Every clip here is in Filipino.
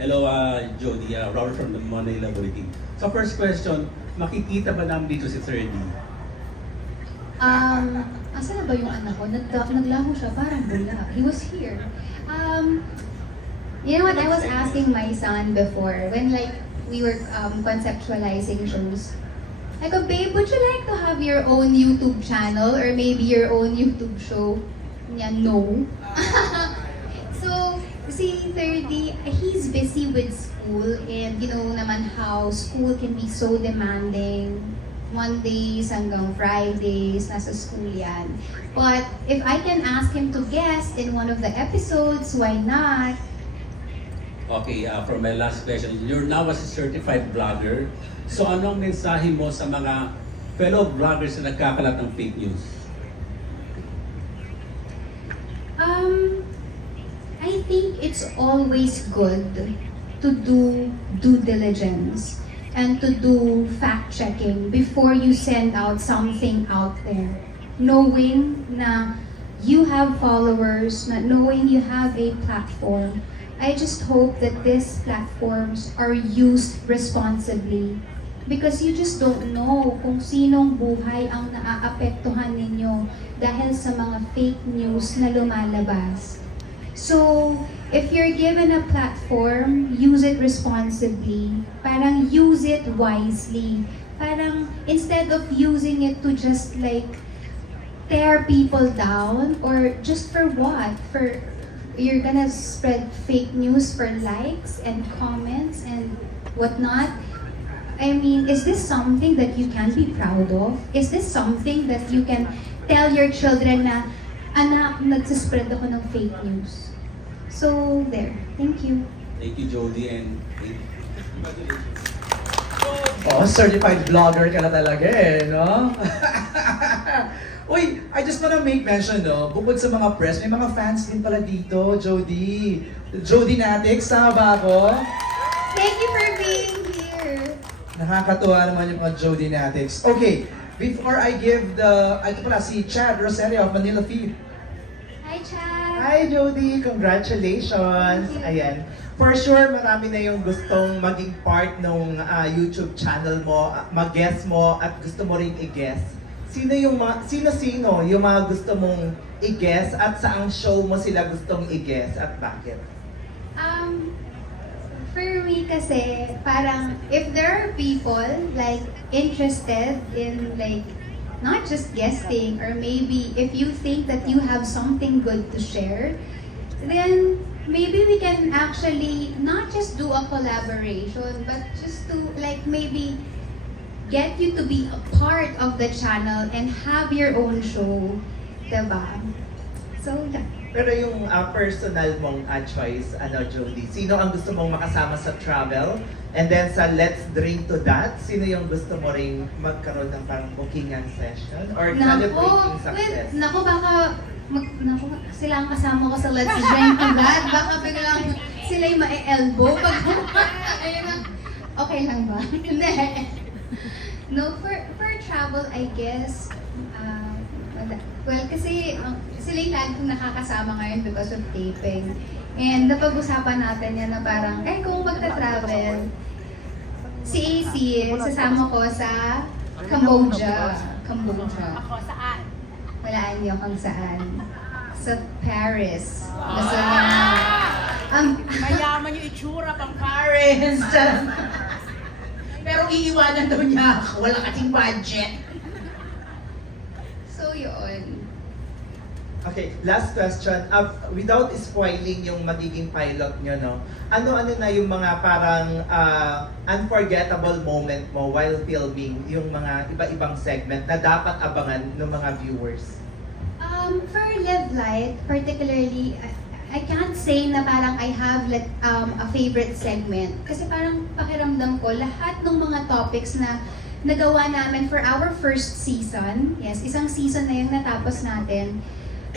Hello, Jody. Robert from the Manila Bulletin. So first question, makikita ba namin dito si 3D? Asan na ba yung anak ko? Naglaho siya, parang bula. He was here. You know what, I was asking my son before, when like we were conceptualizing shows. I go, babe, would you like to have your own YouTube channel or maybe your own YouTube show? Niya, no. So, si 30, he's busy with school and you know naman how school can be so demanding. Mondays hanggang Fridays, nasa school yan. But if I can ask him to guest in one of the episodes, why not? Okay, for my last question, you're now a certified vlogger. So anong mensahe mo sa mga fellow vloggers na nagkakalat ng fake news? I think it's always good to do due diligence and to do fact-checking before you send out something out there. Knowing na you have followers, na knowing you have a platform, I just hope that these platforms are used responsibly because you just don't know kung sinong buhay ang naaapektuhan ninyo dahil sa mga fake news na lumalabas. So, if you're given a platform, use it responsibly. Parang use it wisely. Parang instead of using it to just like tear people down or just for what? For you're gonna spread fake news for likes and comments and whatnot. I mean, is this something that you can be proud of? Is this something that you can tell your children na, anak, nagsaspread ako ng fake news? So, there. Thank you. Thank you, Jody, and Oh, certified vlogger ka na talaga eh, no? Uy, I just wanna make mention, no? Bukod sa mga press, may mga fans din pala dito, Jody. Jody Natix, tama ba ako? Thank you for being here. Nakakatuwa naman yung mga Jody Natix. Okay, before I give ito pala, si Chad Rosario of Manila Feed. Hi, Chad. Hi Jody! Congratulations! Thank you. Ayan. For sure, marami na yung gustong maging part ng YouTube channel mo, mag-guest mo, at gusto mo rin i-guest. Sino-sino yung mga gusto mong i-guest at saang show mo sila gustong i-guest at bakit? For me kasi, parang if there are people like interested in like not just guesting or maybe if you think that you have something good to share, then maybe we can actually not just do a collaboration but just to like maybe get you to be a part of the channel and have your own show, diba? So, yeah. Pero yung personal mong choice, Jody, sino ang gusto mong makasama sa travel? And then sa Let's Drink to That, sino yung gusto mo rin magkaroon ng parang bookingan session? Or celebrating success? Naku, baka sila ang kasama ko sa Let's Drink to That. Baka biglang sila yung ma-elbow pag ayun na. Okay lang ba? Hindi. No, for travel, I guess, well, kasi sila yung lagi kong nakakasama ngayon because of taping. And napag-usapan natin yan na parang, kung magta-travel, si AC, sasama ko sa Cambodia. Ako, saan? Walaan niyo kung saan. Sa Paris. Gusto niya. Mayaman yung itsura pang Paris. Pero iiwanan daw niya ako. Wala kasing budget. So, yun. Okay, last question. Without spoiling yung magiging pilot nyo, no? Ano-ano na yung mga parang unforgettable moment mo while filming yung mga iba-ibang segment na dapat abangan ng mga viewers? For Live Light, particularly, I can't say na parang I have a favorite segment. Kasi parang pakiramdam ko, lahat ng mga topics na nagawa namin for our first season, yes, isang season na yung natapos natin,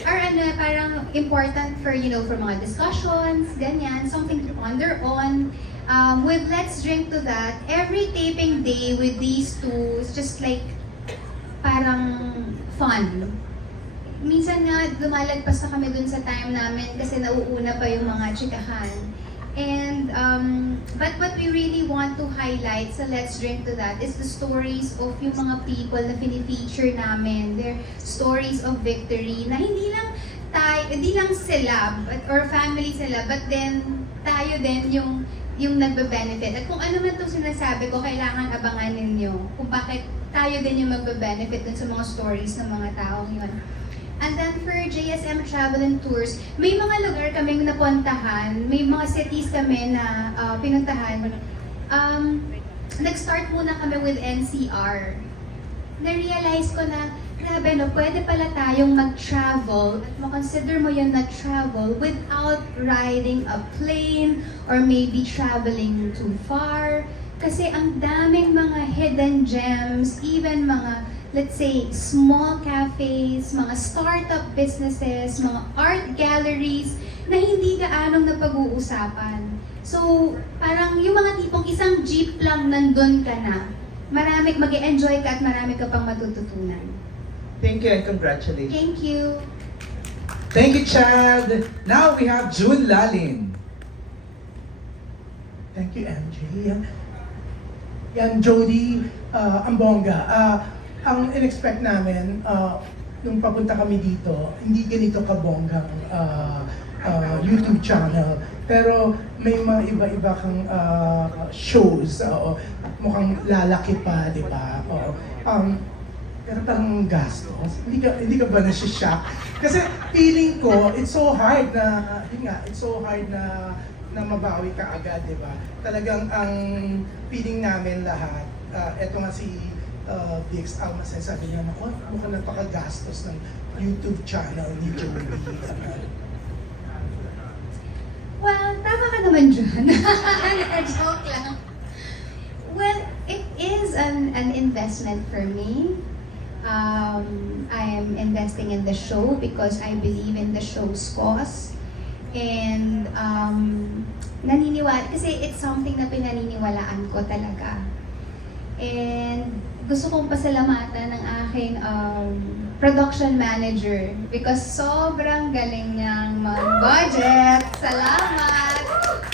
are parang important for, for mga discussions, ganyan, something to ponder on. With Let's Drink to That, every taping day with these two is just like, parang fun. Minsan nga, lumalagpas na kami dun sa time namin kasi nauuna pa yung mga chikahan. And but what we really want to highlight sa Let's Drink to That is the stories of yung mga people na fini-feature namin. Their stories of victory na hindi lang sila or family sila, but then tayo din yung nagbe-benefit. At kung ano man itong sinasabi ko, kailangan abangan ninyo kung bakit tayo din yung magbe-benefit dun sa mga stories ng mga taong yun. And then for JSM Travel and Tours, may mga lugar kaming napuntahan, may mga cities kami na pinuntahan. Nag-start muna kami with NCR. Na-realize ko na, grabe no, pwede pala tayong mag-travel at makonsider mo yun na travel without riding a plane or maybe traveling too far. Kasi ang daming mga hidden gems, even mga, let's say, small cafes, mga startup businesses, mga art galleries na hindi gaanong napag-uusapan. So, parang yung mga tipong isang jeep lang nandun ka na, mag-e-enjoy ka at marami ka pang matututunan. Thank you and congratulations. Thank you. Thank you, Chad. Now we have June Lalin. Thank you, MJ. Yan, Jody, ang bongga. Ang in-expect namin, nung papunta kami dito, hindi ganito kabonggang YouTube channel. Pero may mga iba-iba kang shows. Mukhang lalaki pa, di ba? Pero talagang gastos. Hindi ka ba nasi-shock? Kasi feeling ko, it's so hard na, na mabawi ka agad, di ba? Talagang ang feeling namin lahat, eto nga si Vix Almasen, sabi niya, naku, mukhang napakagastos ng YouTube channel ni Jody. Well, tama ka naman dyan. Joke lang. Well, it is an investment for me. I am investing in the show because I believe in the show's cause. And naniniwala, kasi it's something na pinaniniwalaan ko talaga. And gusto kong pasalamatan ng aking production manager because sobrang galing niyang mag-budget. Salamat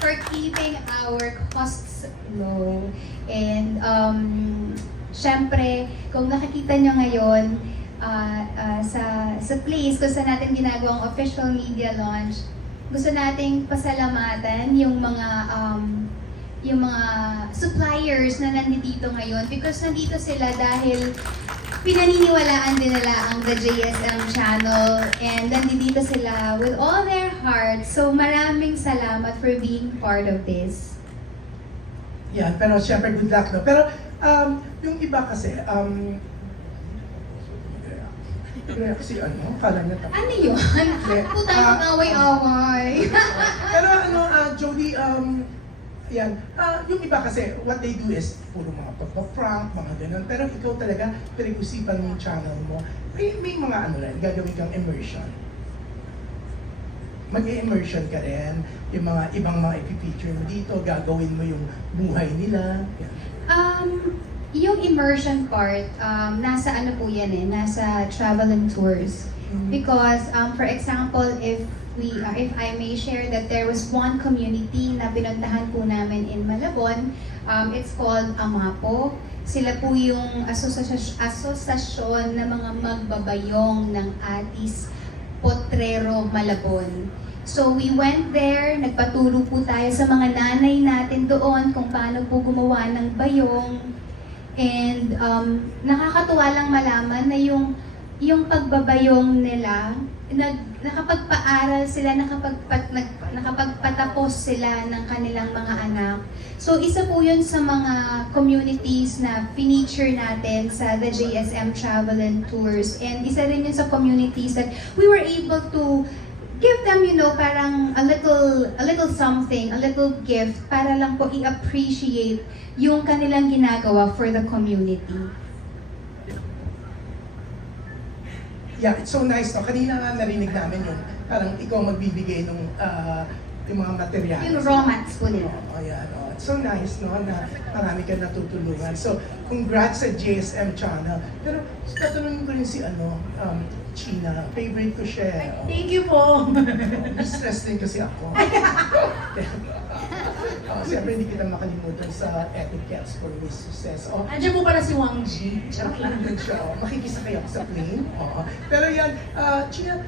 for keeping our costs low. And syempre, kung nakikita nyo ngayon sa place kung saan natin ginagawang official media launch, gusto nating pasalamatan yung mga suppliers na nandito ngayon because nandito sila dahil pinaniniwalaan din nila ang The JSM channel and nandito sila with all their hearts. So maraming salamat for being part of this. Yan, pero syempre good luck, no? Pero yung iba kasi, si ano, kala niya tapos. Ano yun? Puta ng away-away. Pero Jody, yan, yung iba kasi, what they do is, puro mga prank, mga ganun. Pero ikaw talaga, pinag-usipan mo yung channel mo. May mga ano rin, gagawin kang immersion. Mag-i-immersion ka rin, yung mga ibang mga ipipicture mo dito, gagawin mo yung buhay nila. Yan. Yung immersion part, nasa ano po yan nasa travel and tours. Because, for example, if I may share that there was one community na pinuntahan po namin in Malabon, it's called Amapo. Sila po yung asosasyon ng mga magbabayong ng Atis Potrero Malabon. So we went there, nagpaturo po tayo sa mga nanay natin doon kung paano po gumawa ng bayong. And nakakatuwa lang malaman na yung pagbabayong nila, nakapagpaaral sila, nakapagpatapos sila ng kanilang mga anak. So isa po yun sa mga communities na feature natin sa the JSM Travel and Tours. And isa rin yun sa communities that we were able to give them, parang a little something, a little gift para lang po i-appreciate yung kanilang ginagawa for the community. Yeah, it's so nice, no? Kanina nga narinig namin yung parang ikaw magbibigay nung yung mga materials. Yung romance po nila. Oo, ayan. Oh. It's so nice, no, na marami ka natutulungan. So, congrats sa JSM channel. Pero, tatanungin ko rin si, China. Favorite ko siya. Oh. Thank you po. Stress din kasi ako. Siyempre, hindi kita makalimutan sa etiquettes for Miss Success. Oh, Andiyan po pala si Wang Ji. Charot lang. nandun siya. Oh, makikisakay ako sa plane. Oo. Pero yan, China,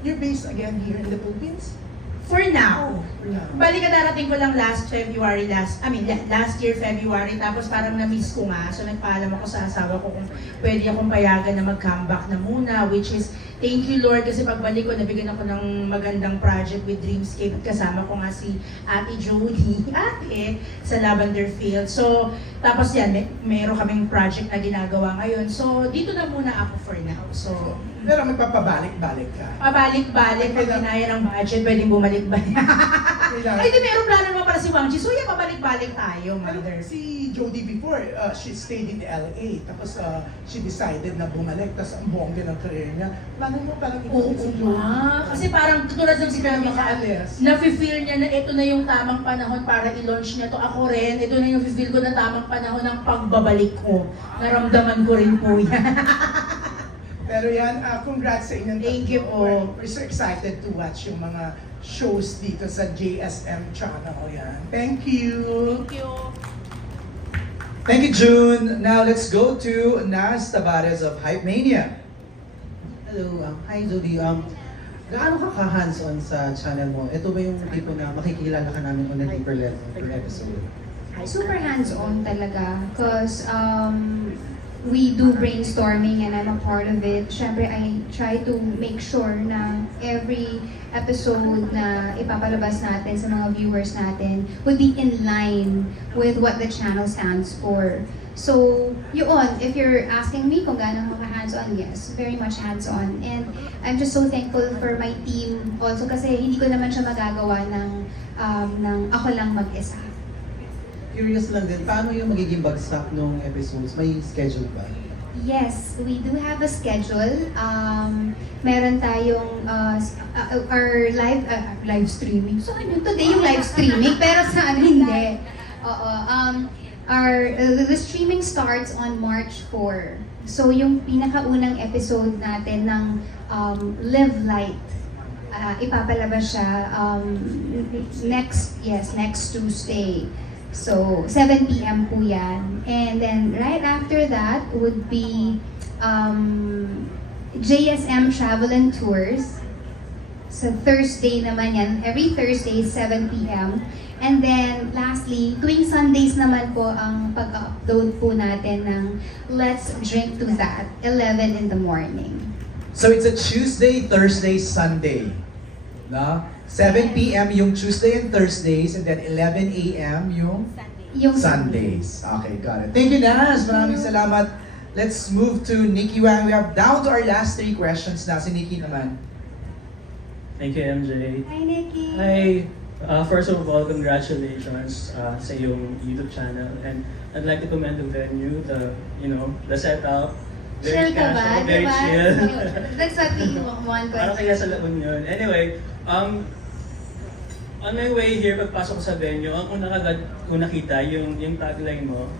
you're based again here in the Philippines? For now. Yeah. Bali darating ko lang last year February, tapos parang na-miss ko nga. So nagpaalam ako sa asawa ko kung pwede akong payagan na mag-comeback na muna, which is, thank you Lord, kasi pagbalik ko, nabigyan ako ng magandang project with Dreamscape. Kasama ko nga si Ate Jody, sa Lavender Field. So, tapos yan, meron kaming project na ginagawa ngayon. So, dito na muna ako for now. So, Pero magpapabalik-balik ka. pabalik-balik, pag kinaya ng budget, pwedeng bumalik-balik. Kailangan- Ay, di meron plano naman para si Wang Ji. So, yeah, pabalik-balik tayo, mother. Si Jody before, she stayed in LA. Tapos she decided na bumalik. Tapos ang bongga ng career niya. Plano mo parang Oo si nga. Kasi parang tulad ng sinabi niya, makaalis. nafe-feel niya na ito na yung tamang panahon para i-launch niya to. Ako rin, ito na yung feel ko na tamang panahon ng pagbabalik ko. Naramdaman ko rin po yan. Pero yan, congrats sa inyong Thank you tatlo. po. We're so excited to watch yung mga shows dito sa JSM channel. Yan. Thank you. Thank you. Thank you, June. Now let's go to Nas Tabares of Hype Mania. Hello, hi Jody. Gaano ka ka-hands-on sa channel mo? Ito ba yung tipo na makikilala ka namin on a deeper level per episode? Super hands-on talaga because we do brainstorming and I'm a part of it. Siyempre, I try to make sure na every episode na ipapalabas natin sa mga viewers natin would be in line with what the channel stands for. So, yun, if you're asking me kung gaano mga hands-on, yes, very much hands-on. And I'm just so thankful for my team also kasi hindi ko naman siya magagawa ng ako lang mag-isa. Curious lang din, paano yung magiging bagsak ng episodes? May schedule ba? Yes, we do have a schedule. Meron tayong our live streaming. So ano today yung live streaming pero sa ano hindi. Oo. The streaming starts on March 4. So yung pinakaunang episode natin ng Live Light, ipapalabas siya next Tuesday. So 7 p.m. po yan. And then right after that would be JSM Travel and Tours. So Thursday naman yan. Every Thursday, 7 p.m. And then lastly, tuwing Sundays naman po ang pag-upload po natin ng Let's Drink to That, 11 in the morning. So it's a Tuesday, Thursday, Sunday. No? 7 p.m. yung Tuesday and Thursdays, and then 11 a.m. yung Yung Sundays. Okay, got it. Thank you, Nas. Maraming salamat. Let's move to Nikki Wang. We have down to our last 3 questions na. Si Nikki naman. Thank you, MJ. Hi, Nikki! Hi! First of all, congratulations sa iyong YouTube channel. And I'd like to commend the venue, the setup. Chill ka ba? Very Diba? chill. That's what we want. Parang kaya sa La Union. Anyway, on my way here, pagpasok ko sa venue, ang una kagad ko nakita yung tagline mo,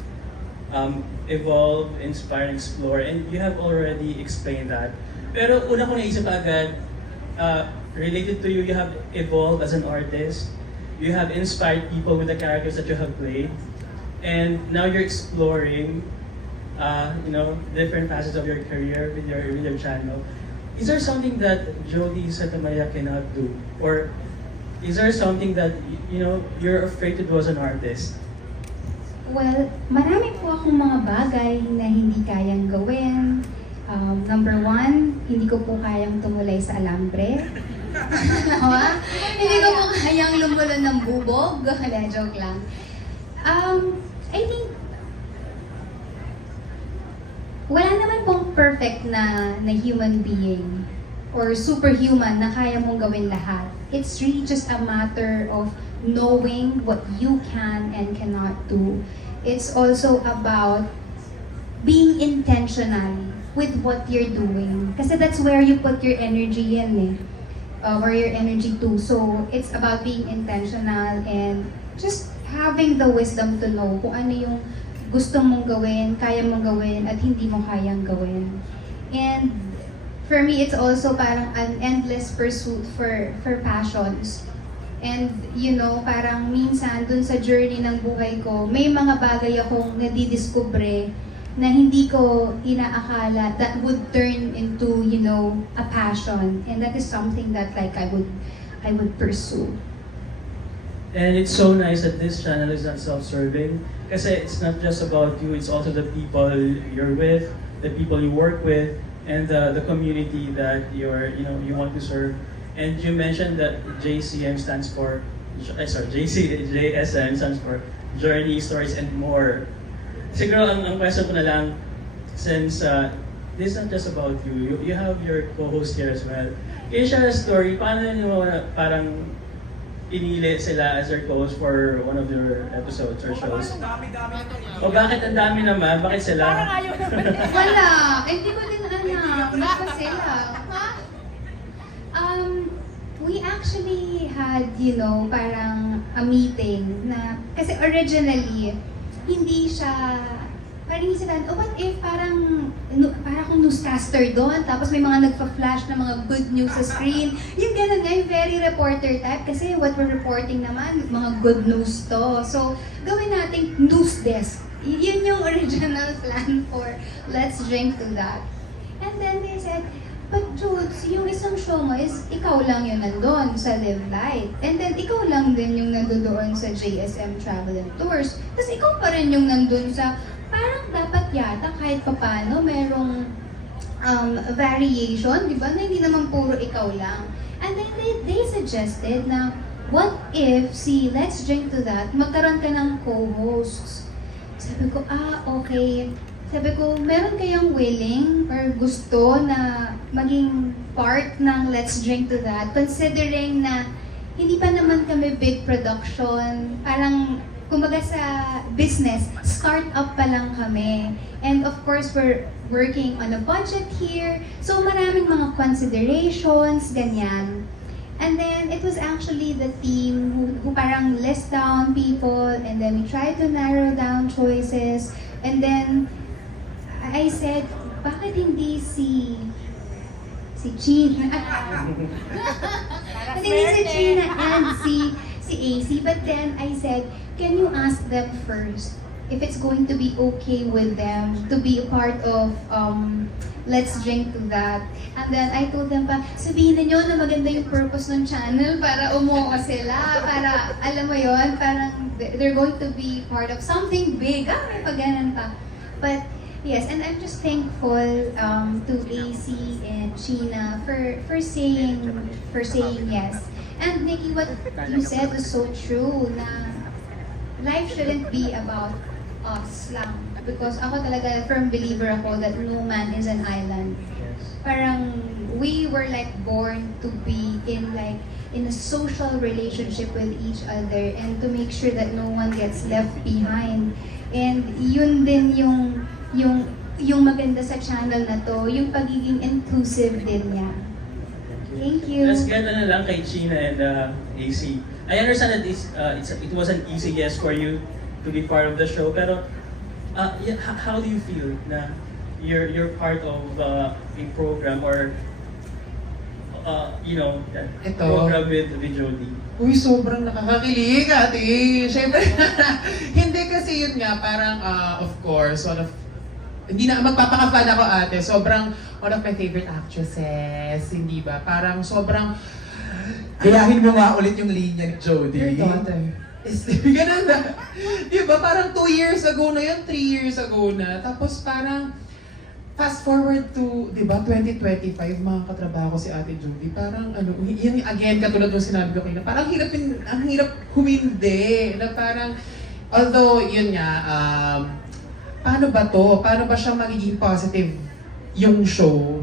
evolve, inspire, explore, and you have already explained that. Pero una ko naisip agad, related to you, you have evolved as an artist, you have inspired people with the characters that you have played, and now you're exploring, different facets of your career with your channel. Is there something that Jody Santamaria cannot do? Or is there something that, you're afraid to do as an artist? Well, marami po akong mga bagay na hindi kayang gawin. Number 1, hindi ko po kayang tumulay sa alambre. Hindi ko po kayang lumulon ng bubog. Joke lang. I think, wala naman pong perfect na human being or superhuman na kaya mong gawin lahat. It's really just a matter of knowing what you can and cannot do. It's also about being intentional with what you're doing. Kasi that's where you put your energy in eh. warrior energy too. So it's about being intentional and just having the wisdom to know kung ano yung gusto mong gawin, kaya mong gawin, at hindi mo kayang gawin. And for me, it's also parang an endless pursuit for passions. And you know, parang minsan dun sa journey ng buhay ko, may mga bagay akong nadidiskubre na hindi ko inaakala that would turn into, you know, a passion. And that is something that like I would pursue. And it's so nice that this channel is not self-serving. Kasi it's not just about you, it's also the people you're with, the people you work with, and the community that you want to serve. And you mentioned that JSM stands for Journey, Stories, and More. Siguro ang question ko na lang, since this is not just about you, you have your co-host here as well. Can you share a story? Paano nyo parang pinili sila as their co-host for one of their episodes or shows? O bakit ang dami naman? Bakit sila? Wala, hindi ko din alam. Baka sila. We actually had, you know, parang a meeting na, kasi originally, hindi siya, parang isipan, oh, what if parang akong newscaster doon, tapos may mga nagpa-flash na mga good news sa screen. Yung ganun nga, yung very reporter type, kasi what we're reporting naman, mga good news to. So, gawin nating news desk. Yun yung original plan for Let's Drink to That. And then they said, but Judes, yung isang show mo is ikaw lang yung nandun sa Live Light. And then ikaw lang din yung nandoon sa JSM Travel and Tours. Tapos ikaw pa rin yung nandun sa, parang dapat yata kahit papano merong variation, di ba? Na hindi naman puro ikaw lang. And then they suggested na, what if si Let's Drink to That, magkaroon ka ng co-hosts? Sabi ko, okay. Sabi ko, meron kayang willing or gusto na maging part ng Let's Drink to That, considering na hindi pa naman kami big production, parang kumbaga sa business, start-up pa lang kami. And of course, we're working on a budget here, so maraming mga considerations, ganyan. And then, it was actually the team who parang list down people, and then we tried to narrow down choices, and then, I said, bakit hindi si Gina? Hindi si Gina and si AC. But then I said, can you ask them first if it's going to be okay with them to be a part of Let's Drink to That. And then I told them pa, sabihin niyo na maganda yung purpose ng channel para umuha sila, para alam mo yon, parang they're going to be part of something big. May pagganan pa. But yes, and I'm just thankful to AC and Sheena for saying yes. And Nikki, what you said was so true na life shouldn't be about us lang. Because ako talaga firm believer ako that no man is an island. Parang we were like born to be in a social relationship with each other and to make sure that no one gets left behind. And yun din yung maganda sa channel na to, yung pagiging inclusive din niya. Thank you. Let's get na lang kay Sheena and AC. I understand that it wasn't easy, yes, for you to be part of the show, pero how do you feel na you're part of a program or Ito. program with Jody? Uy, sobrang nakakakilig, ate. Siyempre, hindi kasi yun nga, parang, of course, hindi na, magpapaka-fan ako, ate. Sobrang, one of my favorite actresses, hindi ba? Parang sobrang, Gayahin mo nga ulit yung linya ni Jody. your daughter. Ganun na. Di ba? Parang 2 years ago na yun, 3 years ago na. Tapos parang, fast forward to, di ba, 2025, mga katrabaho si Ate Jody. Parang, yun again, katulad ng sinabi ko kayo, parang ang hirap humindi. Na parang, although, yun nga, paano ba to? Paano ba siya magiging positive yung show?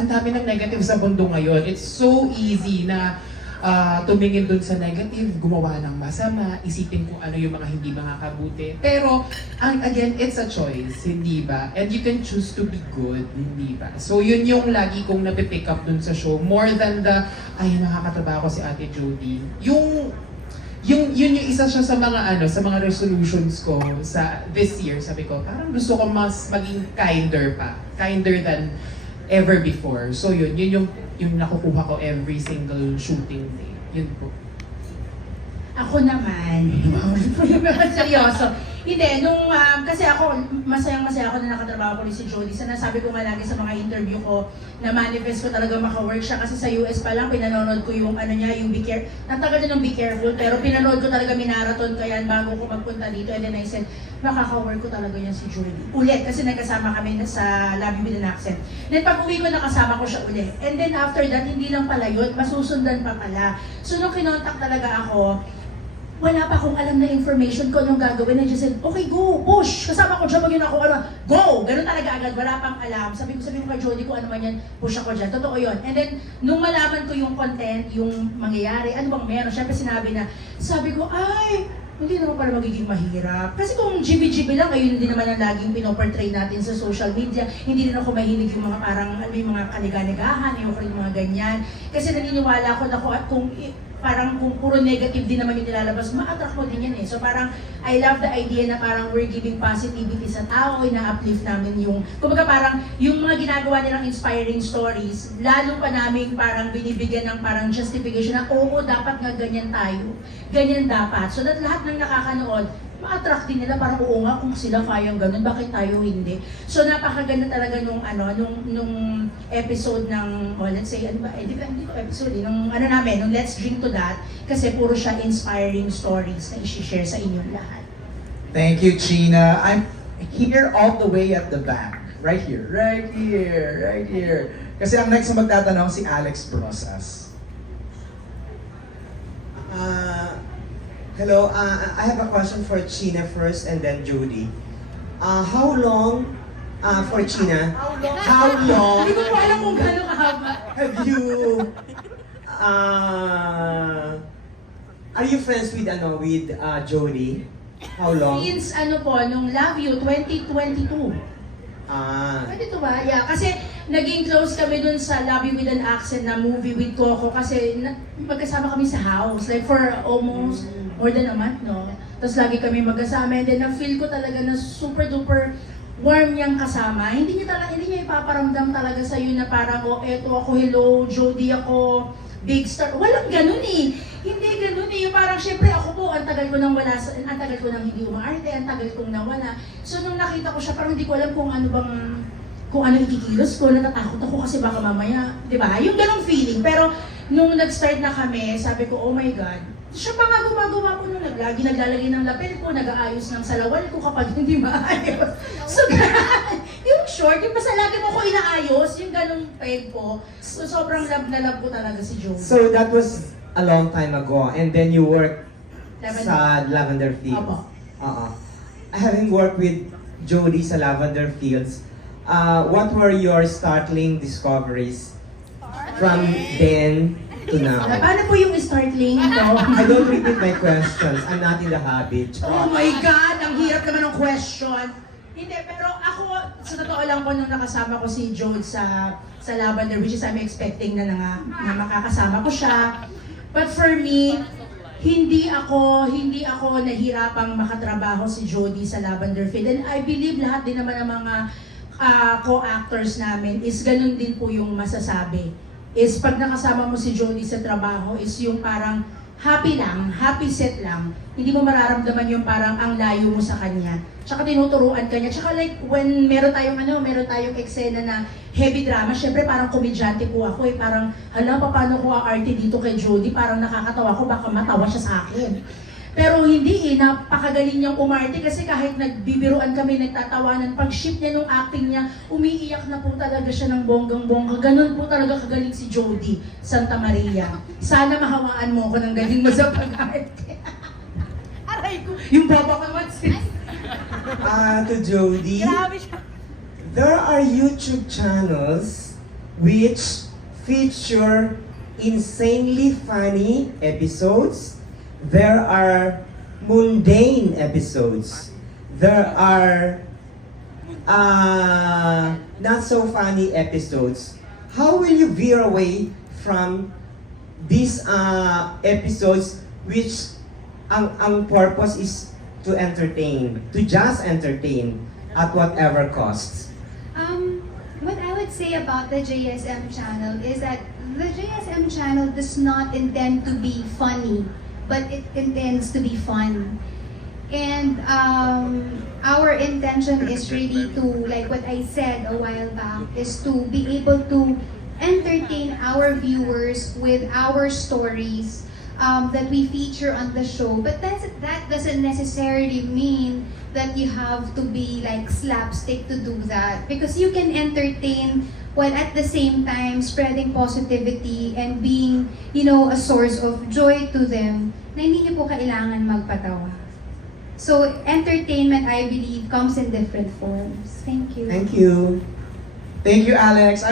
Ang dami ng negative sa mundo ngayon. It's so easy na tumingin dun sa negative, gumawa ng masama, isipin kung ano yung mga hindi makakabuti. Pero, again, it's a choice, hindi ba? And you can choose to be good, hindi ba? So, yun yung lagi kong napipick up dun sa show. More than the, ay, nakakatrabaho si Ate Jody. Yun yung isa siya sa mga sa mga resolutions ko sa this year. Sabi ko, parang gusto ko mas maging kinder than ever before. So yun yung nakukuha ko every single shooting day. Yun po. Ako naman, seryoso. Hindi, kasi ako, masayang-masaya ako na nakatrabaho ko rin si Jody. Sinasabi ko nga lagi sa mga interview ko na manifest ko talaga maka-work siya. Kasi sa US pa lang, pinanonood ko yung yung Be Careful. Natagal din ng Be Careful, pero pinanood ko talaga minarathon ko yan bago ko magpunta dito. And then I said, makaka-work ko talaga yan si Jody. Ulit, kasi nagkasama kami sa Love You With An Accent. Then pag uwi ko, nakasama ko siya ulit. And then after that, hindi lang pala yun, masusundan pa pala. So nung kinontak talaga ako, wala pa akong alam na information ko anong gagawin. I just said, okay, go, push. Kasama ko siya, maging ako, go! Ganun talaga agad, wala pang alam. Sabi ko kay Jody kung ano man yan, push ako dyan. Totoo yun. And then, nung malaman ko yung content, yung mangyayari, ano bang meron, syempre sinabi ko, ay, hindi naman pala magiging mahirap. Kasi kung GB-GB lang, ayun din naman ang laging pinoportray natin sa social media. Hindi rin ako mahilig yung mga parang, may mga kaniga-nigahan, yung mga ganyan. Kasi naniniwala ko na kung puro negative din naman yung nilalabas, ma-attract mo din yan eh. So parang, I love the idea na parang we're giving positivity sa tao, ina-uplift namin kumbaga parang, yung mga ginagawa nilang inspiring stories, lalo pa namin parang binibigyan ng parang justification na, oo, dapat nga ganyan tayo. Ganyan dapat. So that lahat ng nakakanood, ma-attract din nila parang oo nga kung sila kayang ganun, bakit tayo hindi? So napakaganda talaga nung episode ng, let's say, hindi ko episode, nung Let's Drink to That, kasi puro siya inspiring stories na i-share sa inyong lahat. Thank you, Gina. I'm here all the way at the back. Right here. Kasi ang next na magtatanong si Alex Brosas. Hello, I have a question for China first and then Jody. How long, for China, how long Hindi ko po alam kung gano'ng kahaba. have you, are you friends with Jody? How long? Since nung Love You, 2022. Pwede to ba? Yeah, kasi naging close kami dun sa Love You With An Accent na movie with Coco kasi magkasama kami sa house, like for almost more than a month, no? Tapos lagi kami magkasama and then na-feel ko talaga na super duper warm niyang kasama. Hindi niya ipaparamdam talaga sa iyo na parang, eto ako, hello, Jody ako, big star. Walang ganun eh. Hindi ganun eh. Yung parang, syempre ako po, ang tagal ko nang hindi umaarte, ang tagal kong nawala. So nung nakita ko siya, parang hindi ko alam kung ano ikikilos ko, natatakot ako kasi baka mamaya, di ba? Yung ganong feeling. Pero nung nag-start na kami, sabi ko, oh my God, siya pa nga gumagawa ko nung naglalagay ng lapel ko, nag-aayos ng salawal ko kapag hindi maayos. So, yung short, yung basta lagi mo ko inaayos, yung ganong peg ko, so sobrang love na love ko talaga si Jody. So that was a long time ago and then you worked sa Lavender Fields. Opo. Having worked with Jody sa Lavender Fields, what were your startling discoveries from then to now? Paano po yung startling ito? I don't repeat my questions. I'm not in the habit. Oh my God! Ang hirap naman ng question. Hindi, pero ako, sa totoo lang po nung nakasama ko si Jode sa Lavender, which is I'm expecting na makakasama ko siya. But for me, hindi ako nahirapang makatrabaho si Jody sa Lavender Field. And I believe lahat din naman ng mga co-actors namin is ganun din po yung masasabi. Is pag nakasama mo si Jody sa trabaho, is yung parang happy lang, happy set lang. Hindi mo mararamdaman yung parang ang layo mo sa kanya. Tsaka tinuturuan ka niya. Tsaka like when meron tayong eksena na heavy drama, syempre parang komedyante po ako eh. Parang, paano ko aarte dito kay Jody? Parang nakakatawa ko, baka matawa siya sa akin. Pero hindi napakagaling niyang umarte kasi kahit nagbibiruan kami, nagtatawanan, pag shift niya nung acting niya, umiiyak na po talaga siya ng bonggang-bongga. Ganun po talaga kagaling si Jody Santa Maria. Sana mahawaan mo ko ng galing mo sa pag-arte. Aray ko, yung baba ko naman sis. To Jody, there are YouTube channels which feature insanely funny episodes. There are mundane episodes. There are not so funny episodes. How will you veer away from these episodes which ang purpose is to entertain, to just entertain at whatever cost? What I would say about the JSM channel is that the JSM channel does not intend to be funny, but it intends to be fun. And our intention is really to, like what I said a while back, is to be able to entertain our viewers with our stories that we feature on the show. But that doesn't necessarily mean that you have to be like slapstick to do that, because you can entertain while at the same time spreading positivity and being, you know, a source of joy to them na hindi niyo po kailangan magpatawa. So entertainment, I believe, comes in different forms. Thank you. Thank you. Thank you, Alex.